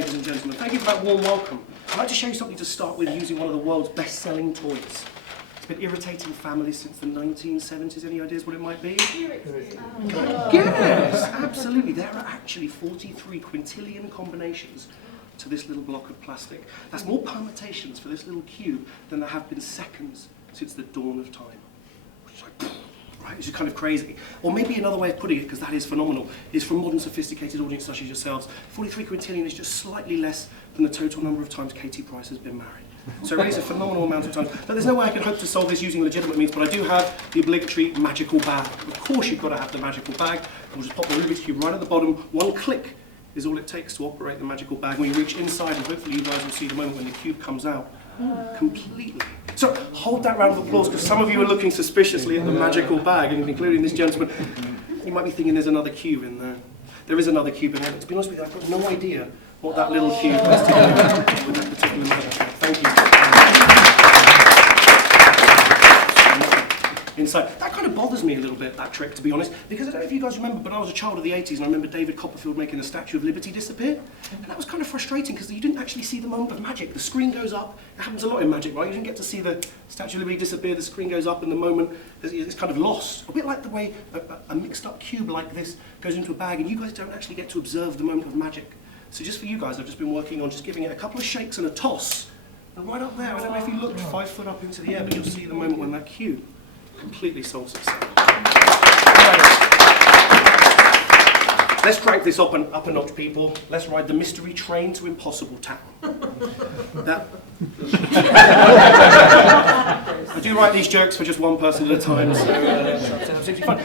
ladies and gentlemen. Thank you for that warm welcome. I'd like to show you something to start with using one of the world's best-selling toys. It's been irritating families since the 1970s. Any ideas what it might be? Yes, absolutely. There are actually 43 quintillion combinations to this little block of plastic. That's more permutations for this little cube than there have been seconds since the dawn of time. Which is like, right, it's just kind of crazy. Or maybe another way of putting it, because that is phenomenal, is from modern sophisticated audience such as yourselves, 43 quintillion is just slightly less than the total number of times Katie Price has been married. So it really is a phenomenal amount of times. But there's no way I can hope to solve this using legitimate means, but I do have the obligatory magical bag. Of course you've got to have the magical bag. We'll just pop the Rubik's Cube right at the bottom. One click is all it takes to operate the magical bag. When you reach inside, and hopefully you guys will see the moment when the cube comes out completely. So hold that round of applause, because some of you are looking suspiciously at the magical bag, and including this gentleman. You might be thinking there's another cube in there. There is another cube in there, but to be honest with you, I've got no idea what that little cube has to do with that particular magic trick. Thank you. Inside. That kind of bothers me a little bit, that trick, to be honest, because I don't know if you guys remember, but I was a child of the 80s and I remember David Copperfield making the Statue of Liberty disappear. And that was kind of frustrating because you didn't actually see the moment of magic. The screen goes up. It happens a lot in magic, right? You didn't get to see the Statue of Liberty disappear. The screen goes up and the moment is kind of lost. A bit like the way a mixed up cube like this goes into a bag and you guys don't actually get to observe the moment of magic. So just for you guys, I've just been working on just giving it a couple of shakes and a toss. And right up there, I don't know if you looked 5 foot up into the air, but you'll see the moment when that cube completely solves itself. Let's crank this up a notch, people. Let's ride the mystery train to Impossible Town. I do write these jokes for just one person at a time, so that's absolutely fine.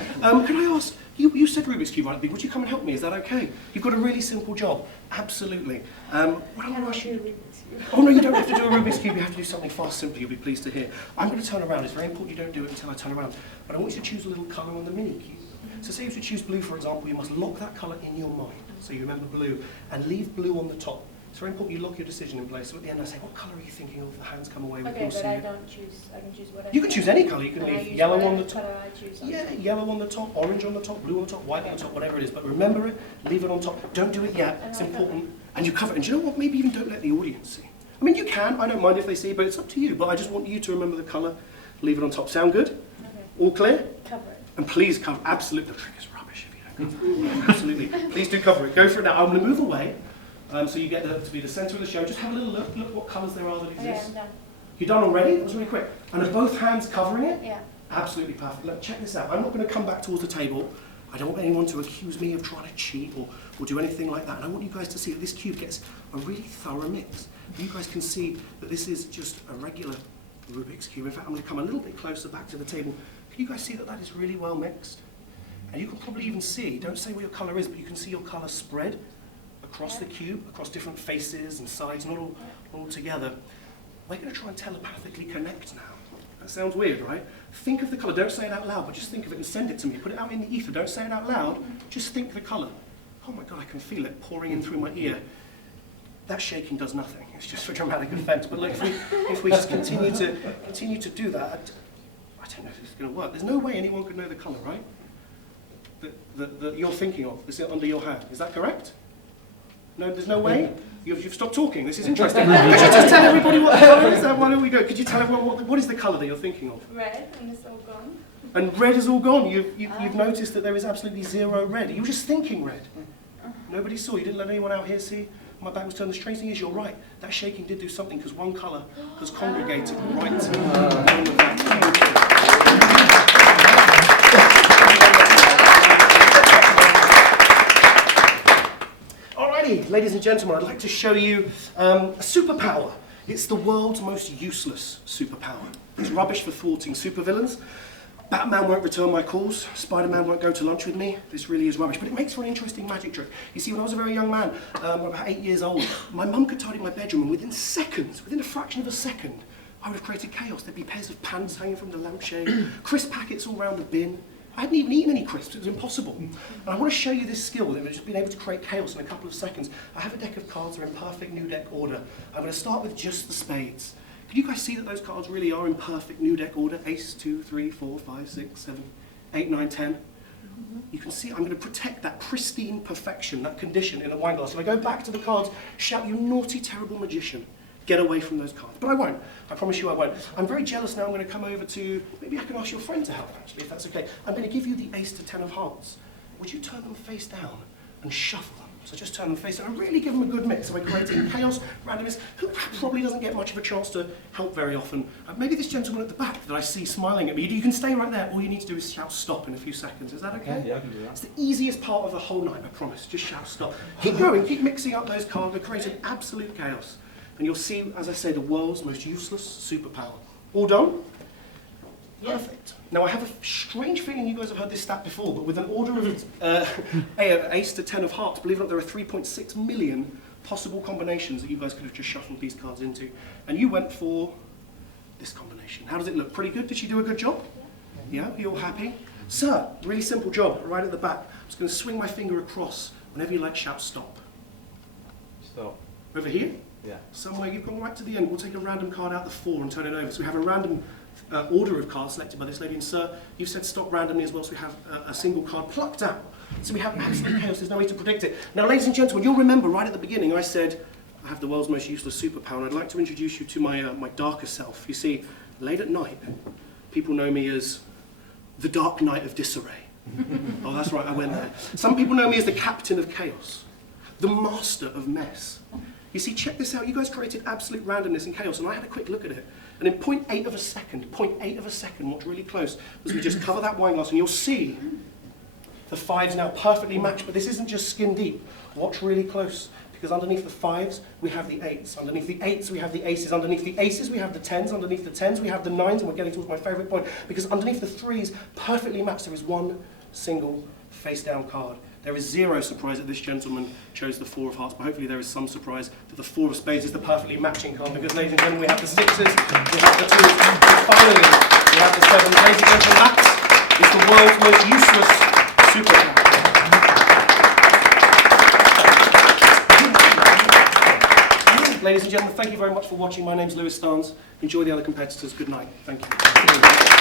Can I ask, you said Rubik's Cube, right? Would you come and help me? Is that okay? You've got a really simple job. Absolutely. What I ask you? Oh no, you don't have to do a Rubik's Cube. You have to do something far simpler. You'll be pleased to hear. I'm going to turn around. It's very important you don't do it until I turn around. But I want you to choose a little colour on the mini cube. So say if you choose blue, for example, you must lock that colour in your mind. So you remember blue, and leave blue on the top. It's very important you lock your decision in place. So at the end I say, what colour are you thinking of? The hands come away with. Okay, but I don't choose. I can choose whatever. You can choose any colour. You can leave yellow on the top. Color I choose on Yeah, yellow on the top, orange on the top, blue on the top, white on the top, whatever it is. But remember it, leave it on top. Don't do it yet. It's important. And you cover it. And do you know what? Maybe even don't let the audience see. I mean, you can. I don't mind if they see, but it's up to you. But I just want you to remember the colour. Leave it on top. Sound good? Okay. All clear? Cover it. And please cover. Absolutely. The trick is rubbish if you don't. Absolutely. Please do cover it. Go for it now. I'm going to move away. So you get to be the centre of the show. Just have a little look. Look what colours there are that exist. Okay, I'm done. You're done already? That was really quick. And are both hands covering it? Yeah. Absolutely perfect. Look, check this out. I'm not going to come back towards the table. I don't want anyone to accuse me of trying to cheat or do anything like that. And I want you guys to see that this cube gets a really thorough mix. You guys can see that this is just a regular Rubik's Cube. In fact, I'm going to come a little bit closer back to the table. Can you guys see that that is really well mixed? And you can probably even see, don't say what your colour is, but you can see your colour spread across the cube, across different faces and sides, not all together. We're going to try and telepathically connect now. That sounds weird, right? Think of the colour. Don't say it out loud, but just think of it and send it to me. Put it out in the ether. Don't say it out loud. Just think the colour. Oh my God, I can feel it pouring in through my ear. That shaking does nothing. It's just for dramatic effect. But look, if we just continue to do that, I don't know if this is going to work. There's no way anyone could know the colour, right? That you're thinking of. That's under your hand. Is that correct? No, there's no way? You've stopped talking. This is interesting. Could you just tell everybody what the colour is? Why don't we do it? Could you tell everyone what is the colour that you're thinking of? Red, and it's all gone. And red is all gone. You've noticed that there is absolutely zero red. You were just thinking red. Nobody saw. You didn't let anyone out here see. My back was turned. The strange thing is, you're right. That shaking did do something because one colour has congregated right to the middle of that. Alrighty, ladies and gentlemen, I'd like to show you a superpower. It's the world's most useless superpower. It's rubbish for thwarting supervillains. Batman won't return my calls. Spider-Man won't go to lunch with me. This really is rubbish, but it makes for an interesting magic trick. You see, when I was a very young man, about 8 years old, my mum could tidy my bedroom, and within seconds, within a fraction of a second, I would have created chaos. There'd be pairs of pants hanging from the lampshade, crisp packets all around the bin. I hadn't even eaten any crisps. It was impossible. And I want to show you this skill, that just being able to create chaos in a couple of seconds. I have a deck of cards. They're in perfect new deck order. I'm going to start with just the spades. Can you guys see that those cards really are in perfect new deck order? Ace, 2, 3, 4, 5, 6, 7, 8, 9, 10. You can see I'm going to protect that pristine perfection, that condition in the wine glass. If I go back to the cards, shout, you naughty, terrible magician. Get away from those cards. But I won't. I promise you I won't. I'm very jealous now. I'm going to come over to, maybe I can ask your friend to help, actually, if that's okay. I'm going to give you the ace to 10 of hearts. Would you turn them face down and shuffle them? So just turn them face down and really give them a good mix. So we're creating chaos, randomness, who probably doesn't get much of a chance to help very often. Maybe this gentleman at the back that I see smiling at me. You can stay right there. All you need to do is shout stop in a few seconds. Is that okay? Yeah, I can do that. It's the easiest part of the whole night, I promise. Just shout stop. Keep going, keep mixing up those cards. We're creating absolute chaos. And you'll see, as I say, the world's most useless superpower. All done? Perfect. Now I have a strange feeling you guys have heard this stat before, but with an order of ace to 10 of hearts, believe it or not, there are 3.6 million possible combinations that you guys could have just shuffled these cards into. And you went for this combination. How does it look? Pretty good? Did she do a good job? Yeah? You all happy? Sir, really simple job, right at the back. I'm just going to swing my finger across. Whenever you like, shout stop. Stop. Over here? Yeah. Somewhere you've gone right to the end. We'll take a random card out the 4 and turn it over. So we have a random order of cards selected by this lady. And sir, you've said stop randomly as well, so we have a single card plucked out. So we have absolute chaos. There's no way to predict it. Now, ladies and gentlemen, you'll remember right at the beginning I said I have the world's most useless superpower, and I'd like to introduce you to my darker self. You see, late at night, people know me as the Dark Knight of Disarray. Oh, that's right, I went there. Some people know me as the Captain of Chaos, the Master of Mess. You see, check this out. You guys created absolute randomness and chaos, and I had a quick look at it. And in 0.8 of a second, what's really close, was we just cover that wine glass, and you'll see the 5s now perfectly matched. But this isn't just skin deep. Watch really close, because underneath the 5s, we have the 8s. Underneath the 8s, we have the aces. Underneath the aces, we have the 10s. Underneath the 10s, we have the 9s, and we're getting towards my favourite point, because underneath the 3s, perfectly matched, there is one single face-down card. There is zero surprise that this gentleman chose the 4 of hearts, but hopefully there is some surprise that the 4 of spades is the perfectly matching card, because, ladies and gentlemen, we have the 6s, we have the 2s, and finally, we have the 7s. Ladies and gentlemen, that is the world's most useless superpower. Ladies and gentlemen, thank you very much for watching. My name's Lewis Starnes. Enjoy the other competitors. Good night. Thank you.